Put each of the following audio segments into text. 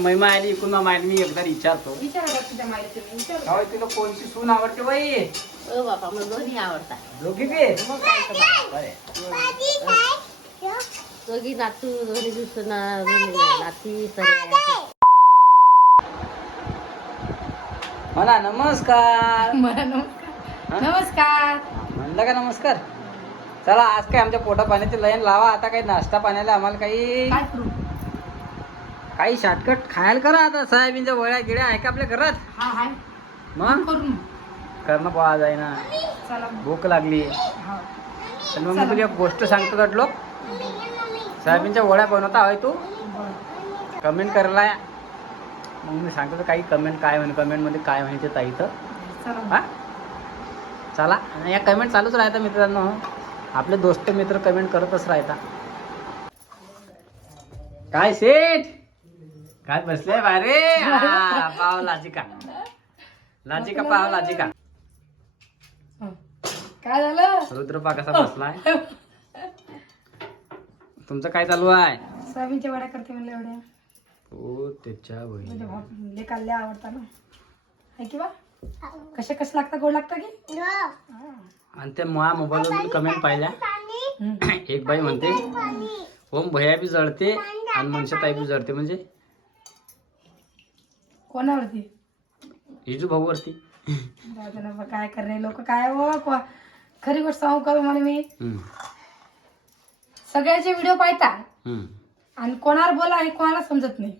महिमा आली इकडून मग मायला मी एकदा विचारतो. विचारा तुला कोणची सून आवडते बाई? ओ बापा मला दोन्ही आवडतात. दोघी बी? मग काय तर बा. बरे. दोघी नातू दोन्ही दिवस नाती सगळे म्हणा नमस्कार. मला नमस्कार? नमस्कार. म्हणलं का नमस्कार? चला आज काय आमच्या पोटा पाण्याची लाईन लावा. आता काही नाश्ता पाण्याला आम्हाला काही काय करू? काही शॉर्टकट खायला करा आता. साहेबींच्या वळ्या गिड्या आहे का आपल्या घरात? हा हाय मग? करून. करणं पाहा जाईना चला भूक लागली. हा. मग मी तुला एक गोष्ट सांगतो का लोक साहेबींच्या वड्या बनवता हवाय तू? बरं. कमेंट करायला. मग मी सांगतो तर काही कमेंट काय म्हणे कमेंटमध्ये काय म्हणे ते ताई तर. चला हा? चला. आणि या कमेंट चालूच राहता मित्रांनो. आपले दोस्त मित्र कमेंट करतच राहता. काय सेठ? काय बसले बारे हा, पाव लाजिका. लाजिका पाव लाजिका. काय झालं? रुद्रपा कसा बसलाय? तुमचं काय चालू आहे? सोयाबीनच्या वड्या करते म्हणलं एवढ्या. हो त्याच्या म्हणजे भाव लेकाला आवडता ना. आहे की बा? कशा कसं लागतं गोड लागतं की? हा. आणि ते माझ्या मोबाईलवर कमेंट पाहिल्या. हम्म. एक बाई म्हणते ओम भैया बी जळते आणि मनशाताई बी जळते. म्हणजे कोणावरती? हिजू भाऊ वरती जाऊ दे ना बा, काय करणे लोक काय हो को- खरी गोष्ट सांगू का मला मी? सगळ्याचे व्हिडिओ पाहता. आणि कोणावर बोला हे कोणाला समजत नाही.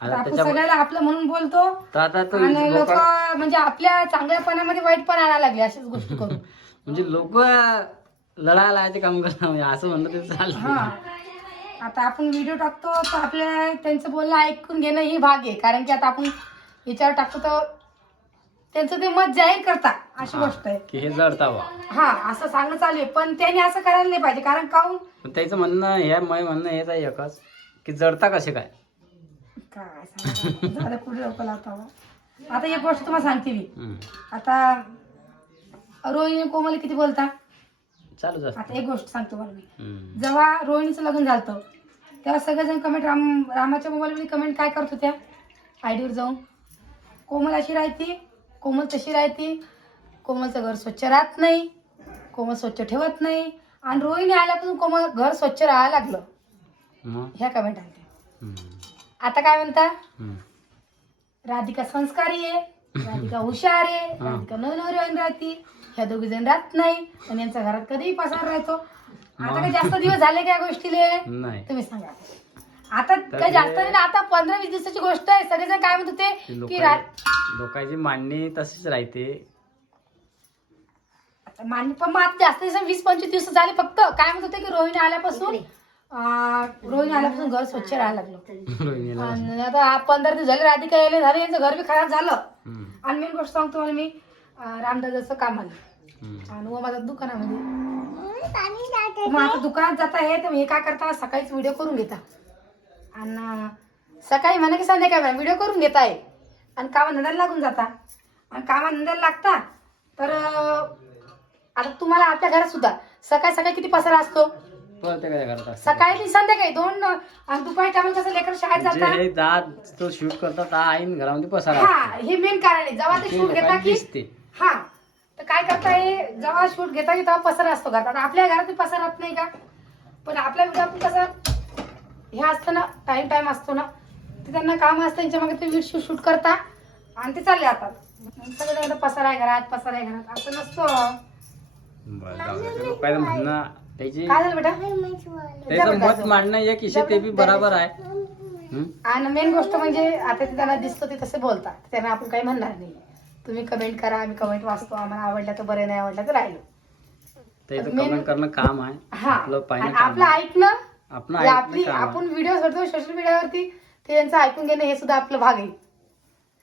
तर आता आपण त्याच्या सगळ्याला आपलं म्हणून बोलतो. तर आता तो आणि लोक लोक म्हणजे आपल्या चांगल्यापणामध्ये वाईट पण आणायला लागले अशाच गोष्टी करून. म्हणजे लोक लढायला याचे काम करतात म्हणजे असं म्हणलं ते हा. चालतं आता आपण व्हिडिओ टाकतो तर आपल्या त्यांचं बोलणं ऐकून घेणं ही भाग आहे. कारण की आता आपण याच्यावर टाकतो तर त्यांचं ते मत जाहीर करता अशी गोष्ट आहे. की हे हा असं सांगणं चालू आहे. पण त्यांनी असं करायला नाही पाहिजे. कारण काऊन पण त्याचं म्हणणं हे मय म्हणणं हेच आहे एकच की जळता कसे काय? काय सांगू? झालं पुढे लोक लावता. आता एक गोष्ट तुम्हाला सांगते मी. हम्म. आता रोहिणी कोमल किती बोलता? चालूच असतं. आता एक गोष्ट सांगतो मला मी. हम्म. जेव्हा रोहिणीचं लग्न झालं तेव्हा सगळेजण कमेंट राम रामाच्या मोबाईलमध्ये कमेंट काय करत होत्या? आयडीवर जाऊन. कोमल अशी राहते कोमल तशी राहते. कोमलचं घर स्वच्छ राहत नाही. कोमल स्वच्छ ठेवत नाही. आणि रोहिणी आल्यापासून कोमल घर स्वच्छ राहायला लागलं. ह्या कमेंट आल्या. आता काय म्हणता. राधिका संस्कारी आहे. राधिका हुशार आहे. राधिका नवनवरी राहते. ह्या दोघी जण राहत नाही. आणि यांच्या घरात कधीही पसार राहतो. आता? काही जास्त दिवस झाले का या गोष्टीले? नाही. तुम्ही सांगा. आता काही जास्त नाही ना आता पंधरा वीस दिवसाची गोष्ट आहे. सगळेजण काय म्हणत होते ते की रा- लोकांची लोकांची मांडणी तशीच राहते. मान्य पण मग आता जास्त दिवस वीस पंचवीस दिवस झाले फक्त. काय म्हणत होते की रोहिणी आल्यापासून? अं, रोहिणी आल्यापासून घर स्वच्छ राहायला लागलं. रोहिणीला आणि आता पंधरा दिवस झाले राधिका यायला झाले यांचं घर बी खराब झालं. हम्म. आणि मेन गोष्ट सांगतो मला मी. अं, रामदादाचं काम आलं हम्म. आणि व माझ्या दुकानामध्ये. मग आता दुकानात जात आहे तर हे काय करता? सकाळीच व्हिडिओ करून घेता. आणि सकाळी म्हणा की संध्याकाळी व्हिडिओ करून घेता आहे आणि कामाधंद्याला लागून जाता. आणि कामाधंद्याला लागता तर आता तुम्हाला आपल्या घरात सुद्धा सकाळी सकाळी किती पसारा असतो? सकाळी आणि संध्याकाळी दोन आणि दुपारी टायमाला कसं लेकर शाळेत जातात हे तो शूट करतात हा आईन घरामध्ये पसारा. हा. हे मेन कारण आहे. जेव्हा ते शूट घेता की दिसते हा जेव्हा शूट घेता की तेव्हा पसारा असतो घरात. आता आपल्या घरात पसार राहत नाही का? पण आपल्या आपण कसं हे असतं ना टाइम टाइम असतो ना. ते त्यांना काम असतं त्यांच्या मागे ते व्हिडिओ शूट करता आणि ते चालले जातात. सगळं पसारा आहे घरात पसारा आहे घरात. असं नसतं. म्हणणं त्याची काय झालं बेटा? त्याचं मत मांडणं एक इशे ते बी बराबर आहे? आणि मेन गोष्ट म्हणजे आता ते त्यांना दिसतो ते तसे बोलतात. त्यांना आपण काही म्हणणार नाही तुम्ही कमेंट करा आम्ही कमेंट वाचतो आम्हाला आवडलं तर बरं नाही आवडलं तर राहिलं. कमेंट करणं काम आहे. हा. आपलं. ऐकणं आपण आपली आपण. व्हिडिओ करतो सोशल मीडियावरती ते त्यांचं ऐकून घेणं हे सुद्धा आपलं भाग आहे.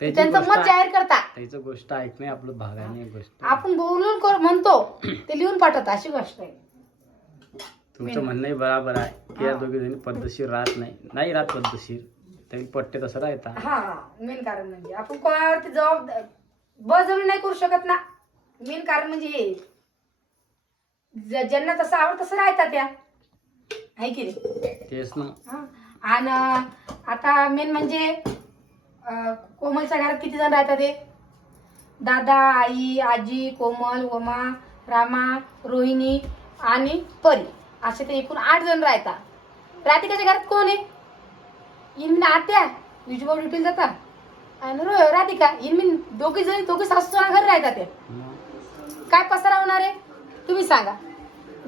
त्याची मत जाहीर करता. त्याचं गोष्ट ऐकणे आपलं भाग आहे आपण बोलून म्हणतो ते लिहून पाठवत अशी गोष्ट आहे. तुमचं म्हणणंही बराबर आहे की या. दोघी जणी पद्धतशीर राहत नाही. नाही राहत पद्धतशीर. तरी पट्टे तसं राहतात हा मेन कारण म्हणजे आपण कोणावरती जबाब बळजबरी नाही करू शकत ना. मेन कारण म्हणजे हे. ज- ज्यांना तसं आवड तसं राहतात त्या. आहे की तेच ना. हा. आणि आता मेन म्हणजे कोमलच्या घरात किती जण राहतात ते दादा आई आजी कोमल उमा रामा रोहिणी आणि परी. असे ते एकूण आठ जण राहतात. राधिकाच्या घरात कोण आहे? इन आत्या. विजूभाऊ ड्युटीला जातात. आणि रो राधिका इन दोघी जण दोघी सासू घर घरी राहतात ते. काय पसारा होणार आहे? तुम्ही सांगा.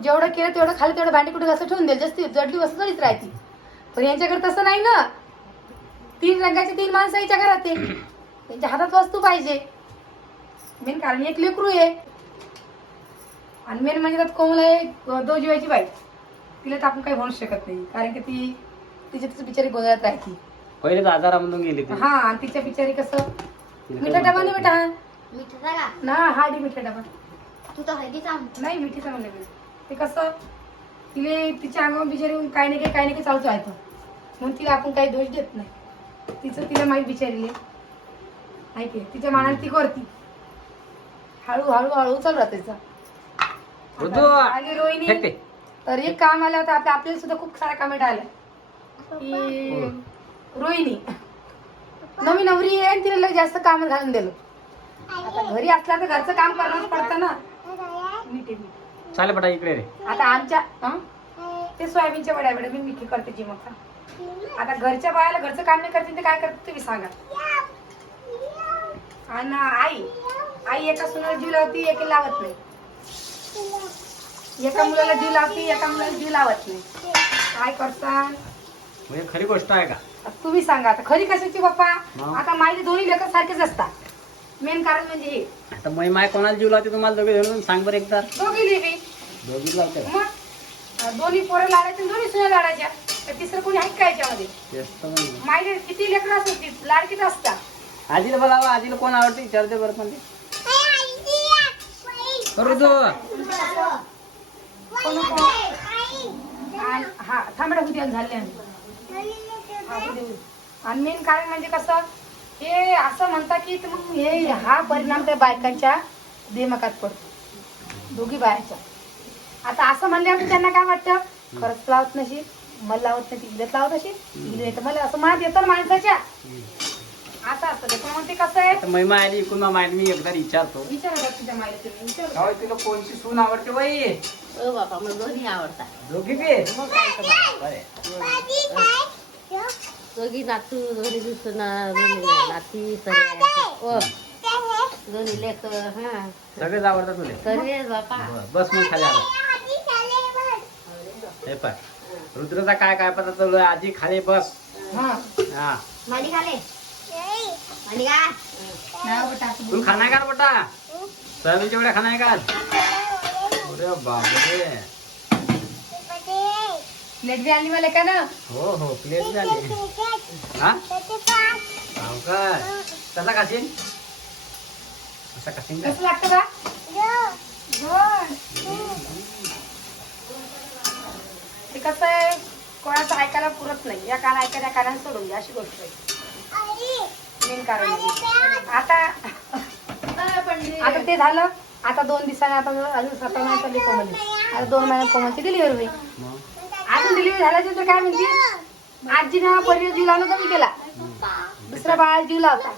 जेवढं केलं तेवढं खाली तेवढं भांडी कुठे कसं ठेवून देईल जस्ती जडली वस्तू तरीच राहायची पण यांच्याकडे तसं नाही ना. तीन रंगाचे तीन माणसं याच्या घरात आहे त्यांच्या हातात वस्तू पाहिजे. मेन कारण एक लेकरू आहे. आणि मेन म्हणजे त्यात कोमल आहे दो जीवाची बाई. तिला तर आपण काही म्हणू शकत नाही. कारण की ती तिच्या तिची बिचारी गोंधळात राहते. पहिले तर आजारामधून गेली ती. हा आणि तिच्या बिचारी कसं? मिठा काय डबा नाही? बेटा मिठाचा का ना हा दे मिठा डबा. तू तर हळदीचा नाही मिठीचं म्हणलं मी. ते कसं? तिले तिच्या अंगावर बिचारी काही नाही काही काही नाही काही चालूच आहे म्हणून तिला आपण काही दोष देत नाही. तिचं तिला माहीत बिचारीले. ऐके तिच्या मानाने ती करती. हळू हळू हळू चालू राहते तिचं. ऋतू फेक रोहिणी. तर एक काम आलं होतं आपल्या आपल्याला सुद्धा खूप सारा कमेंट आल्या की रोहिणी. नवी नवरी आहे आणि तिला लय जास्त काम घालून दिलं. आता घरी असला तर घरचं काम करणंच पडतं ना. मीठ आहे, मीठ. चालेल बेटा इकडे रे. आता आमच्या हं? ते सोयाबीनच्या वड्या वड्या मी मिठी करते जी मग आता घरच्या बायाला घरचं काम नाही करते ते काय करते तुम्ही सांगा. आणि आई. आई एका सुनाला जीव लावती एका लावत नाही. एका मुलाला जीव लावती एका मुलाला जीव लावत नाही. काय करता? म्हणजे खरी गोष्ट आहे का? आता तुम्ही सांगा आता खरी कशाची बाप्पा? मग? आता माझे दोन्ही लेकर सारखेच असतात. मेन कारण म्हणजे हे. आता मै माय कोणाला जीव लावते तुम्हाला दोघे धरून सांग बरं एकदा. दोघी लिबी दोघी लावते. का? मग? अं, दोन्ही पोरं लाडायचे आणि दोन्ही सुना लाडायच्या. तर तिसरं कोणी आहे का याच्यामध्ये? तेच तर म्हणलं. माहिले किती लेकरं असतात ती लाडकीच असतात. आजीला बोलावा आजीला कोण आवडते? विचारते बरं पण ते. करू तू कोण कोण? आणि हा थांबडा उद्या झाले आणि आणि मेन कारण म्हणजे कसं हे असं म्हणतात की ते मग हे हा परिणाम त्या बायकांच्या दिमागात पडतो. दोघी बायाच्या आता असं म्हणल्यावर त्यांना काय वाटतं? खरंच लावत नशी मला लावत नाही तिकडे लावत अशी तिकडे तर मला. असं मनात येतं ना माणसाच्या. आता असतं कसं आहे? महिमा आली इकडून मग मायला मी एकदा विचारतो. विचारा बा तुझ्या मायला तुम्ही विचारा. काय तुला कोणती सून आवडते बाई? ओ बापा मला दोन्ही आवडतात. दोघी बी मग बरे. दोघी नातू दोन्ही दिसना दोन्ही नाती सगळे ओ. दोन्ही लेक हा. सगळेच आवडतात तुले? सर्व बापा. बरं, बस मग खाली आलो. हे पाय रुद्रचा काय काय पता चालू आहे? आजी खाली बस. हा. हा. मांडी खाले. मांडी का तू खाना का रे बेटा? सोयाबीनच्या वेळा खाना का? अरे बापरे. प्लेट बी आणली मला का ना? हो हो प्लेट झाली हा? हो. काय कसा खाशील? कसा खाशील का? कसं लागतं का गोड. ते कसं आहे? कोणाचं ऐकायला पुरत नाही. या काना ऐकायला या कानाने सोडून द्या अशी गोष्ट आहे. मेन कारण म्हणजे. आता आता ते झालं. आता दोन दिवसाने आता अजून सतरा महिन्यात चालली कोमल आता दोन महिन्यात कोमलची डिलिव्हरी होईल अजून डिलिव्हरी झाल्यानंतर काय म्हणते? आजीनं परिवार जीव लावणं कमी केला. दुसऱ्या बाळा जीव लावता.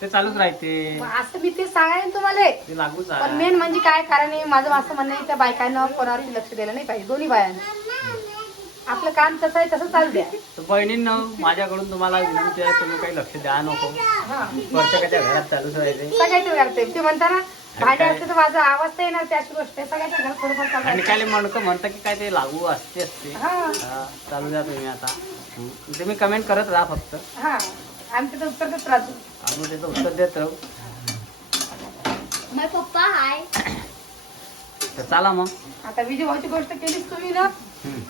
ते चालूच राहते. मग असं मी ते सांगायला तुम्हाला. ते लागूच पण आहे मेन म्हणजे काय कारण आहे माझं असं म्हणणं आहे त्या बायकांना कोणावरती लक्ष द्यायला नाही पाहिजे दोन्ही बायांना. आपलं काम तसं आहे तसं चालू द्या. तर बहिणींनो माझ्याकडून तुम्हाला विनंती आहे तुम्ही काही लक्ष द्या नको. हा. प्रत्येकाच्या घरात चालूच राहायचे सगळ्याच करते ते म्हणता असते तर माझा आवाज तर येणार त्याची गोष्ट आहे. सगळ्याच्या घरात थोडंफार आणि चालू काय म्हणतं म्हणतं की काय ते लागू असते असते. हा. हा, चालू द्या तुम्ही आता. हं. तुम्ही कमेंट करत राहा फक्त. हा. आम्ही त्याचं उत्तर देत राहतो आम्ही त्याचं उत्तर देत राहू. पप्पा हाय तर चला मग. आता विजय भाऊची गोष्ट केलीच तुम्ही ना? हं.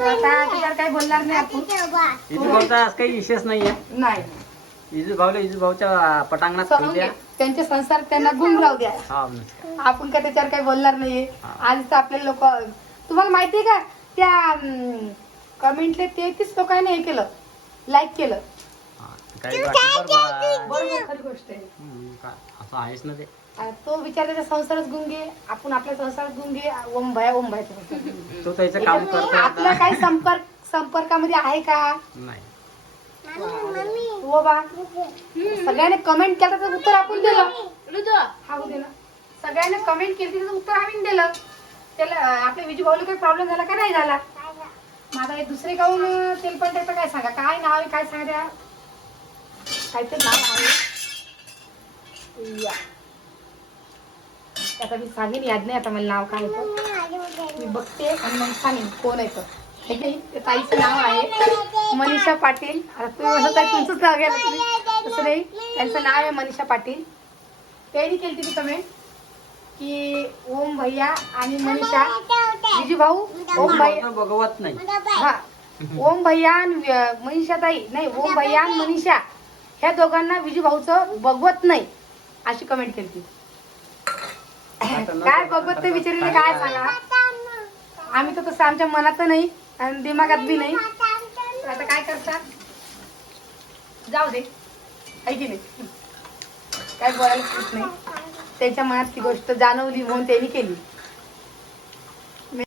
आता काही बोलणार नाही आपण. आज काही विशेष नाहीये. नाही. इजू भाऊला इजू भाऊच्या पटांगणात ठेवू द्या त्यांचे संसार त्यांना गुण राहू द्या. हा. आपण काय त्याच्यावर काही बोलणार नाहीये. आज तर आपले लोक तुम्हाला माहितीये का? त्या कमेंटले तेहतीस लोकांनी हे केलं. लाईक केलं. हा, काही बाकी बरं बा. बरोबर खरी गोष्ट आहे. हं, काय असं आहेच ना ते. विचार त्याच्या संसारच गुंगे आपण आपल्या संसारात गुंगे ओम भया ओम भया. तो त्याचं काम करतो आपला आता. काही संपर्क संपर्कामध्ये आहे का? नाही. हो बा सगळ्यांनी कमेंट केलं तर उत्तर आपण दिलं. हा दिलं सगळ्यांनी कमेंट केली त्याचं उत्तर आम्ही दिलं. त्याला आपल्या विजू भाऊला काही प्रॉब्लेम झाला का? नाही झाला. आता हे दुसरे अं, तेलपंट्याचं काय सांगा? काय नाव आहे काय सांगा? त्या काहीतरी नाव आहे. या. आता मी सांगेन याद नाही आता मला नाव काय येतं मी बघते आणि मग सांगेन. कोण आहे तर की त्या ताईचं नाव आहे मनीषा पाटील. आता तुम्ही म्हणत आहे तुमचंच नाव तुम्ही. तसं नाही. त्यांचं नाव आहे मनीषा पाटील. त्यांनी केली ती कमेंट की ओम भैया आणि मनीषा. विजू भाऊ ओम भैया. बघवत नाही. हा. ओम भैया आणि मनीषा ताई. नाही ओम भैया आणि मनीषा. ह्या दोघांना विजू भाऊचं बघवत नाही अशी कमेंट केली काय बघवत ते विचारले काय सांगा? आम्ही तर तसं आमच्या मनात नाही. आणि दिमागात बी नाही. आता काय करतात? जाऊ दे. आहे की नाही? काय बोलायला नाही. त्यांच्या मनात ती गोष्ट जाणवली म्हणून त्यांनी केली.